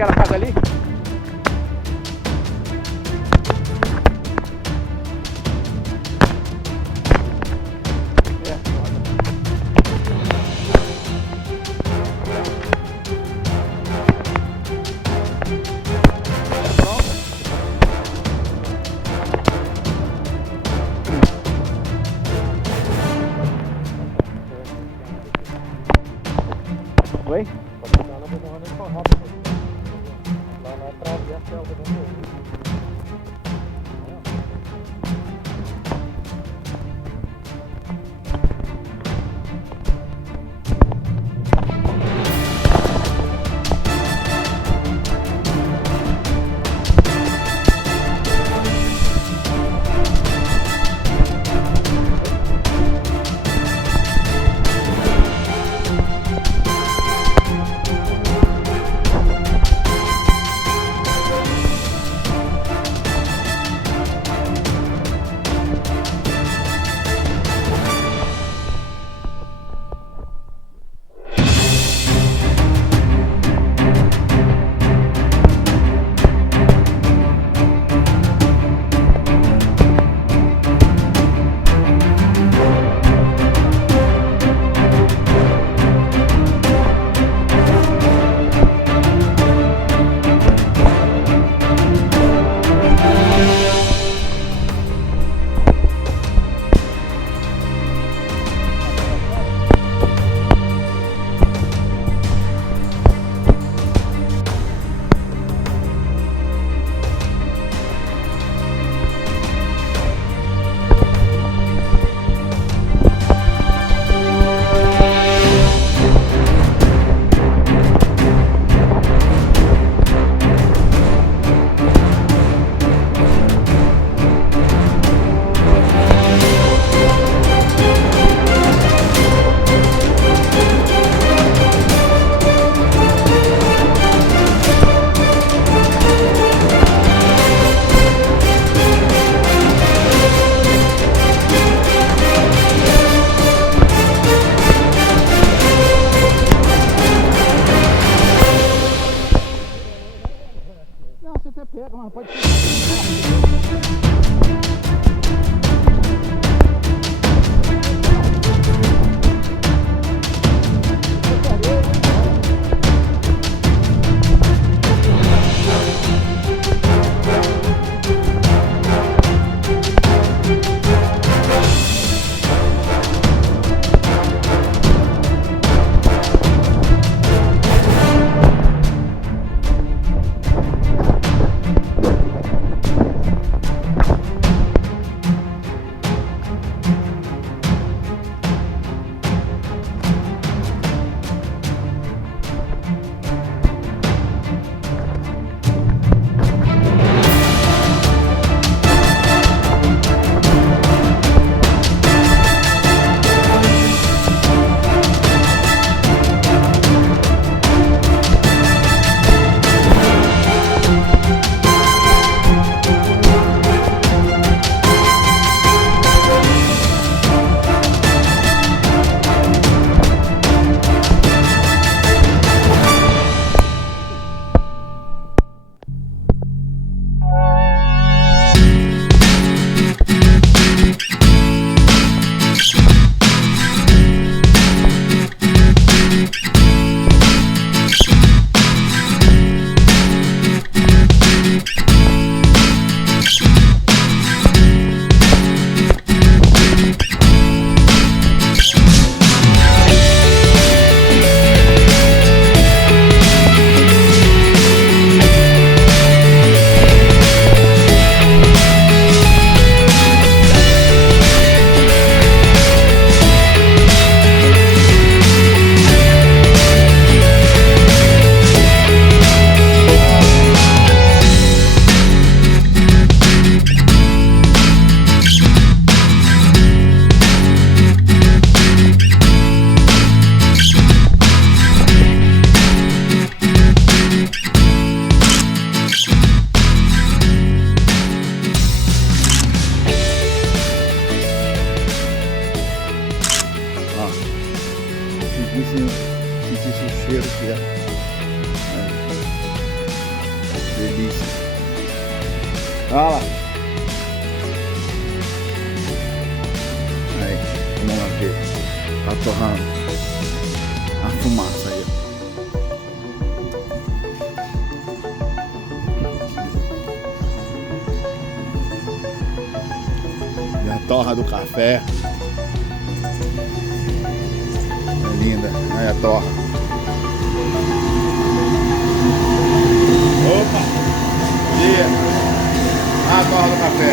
aquela casa ali? Oi? sentisse o cheiro que é. Olha lá. Aí, vamos ver. Tá torrando a fumaça aí, ó. E a torra do café. É linda. Aí a torra. Opa! Bom dia! A torra do café.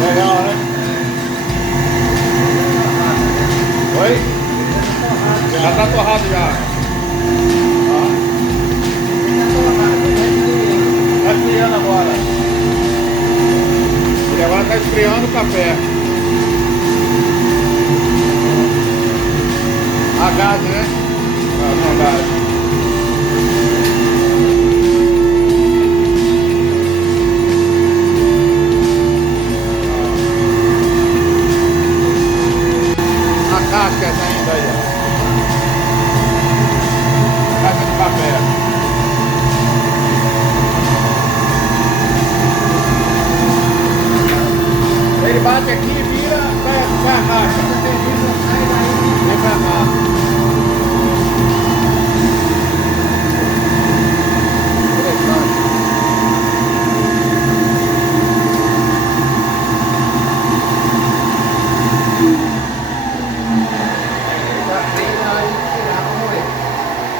Legal, né? Oi? Já tá torrado já. Tá esfriando agora. E agora tá esfriando o café. A gás, né? Não, gás. Casca saindo aí, ó. Casca de café. Ele bate aqui e vira, sai a caixa. Vem pra cá. Interessante.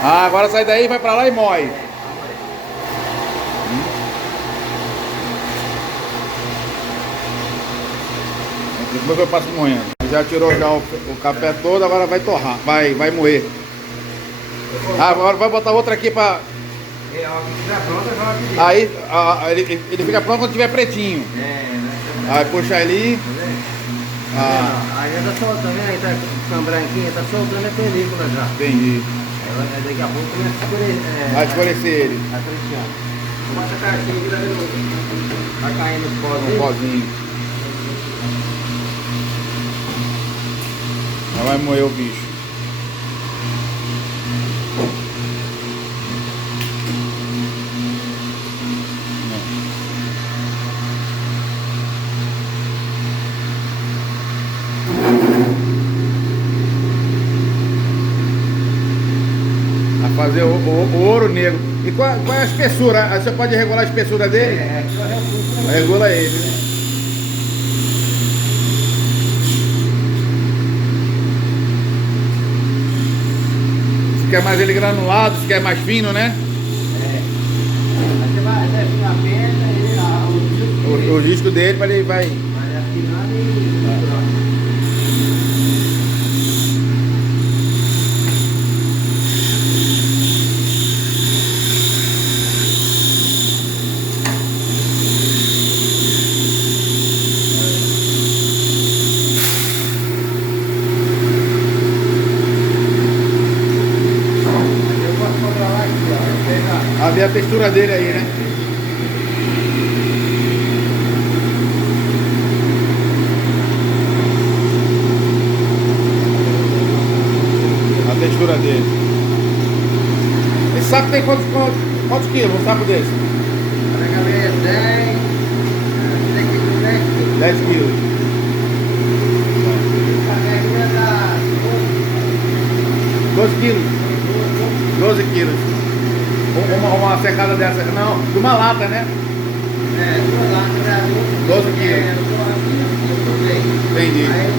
Ah, agora sai daí, vai pra lá e moe. Depois eu passo moendo. Já tirou já o café todo, agora vai torrar, vai moer. Ah, agora vai botar outra aqui pra... Aí ele fica pronto quando tiver pretinho. Aí puxa ali. Aí já tá soltando, aí tá ficando branquinho, tá soltando a película já. Entendi. Daqui a pouco começa a escurecer. Vai escurecer ele. Tá pretinho. Bota a caixinha aqui, vai caindo os pozinhos. Um pozinho. Aí vai moer o bicho. Fazer o ouro negro. E qual é a espessura? Você pode regular a espessura dele? Regula ele, né? Se quer mais ele granulado, se quer mais fino, né? Aí você vai afinar a pena e o disco dele ele vai afinando e ver a textura dele aí, né? A textura dele. Esse saco tem quantos quilos? Um saco desse? 10 quilos. 12 quilos. 12 quilos. Uma secada dessa, não, de uma lata, né? uma lata, 12 quilos. Entendi. Aí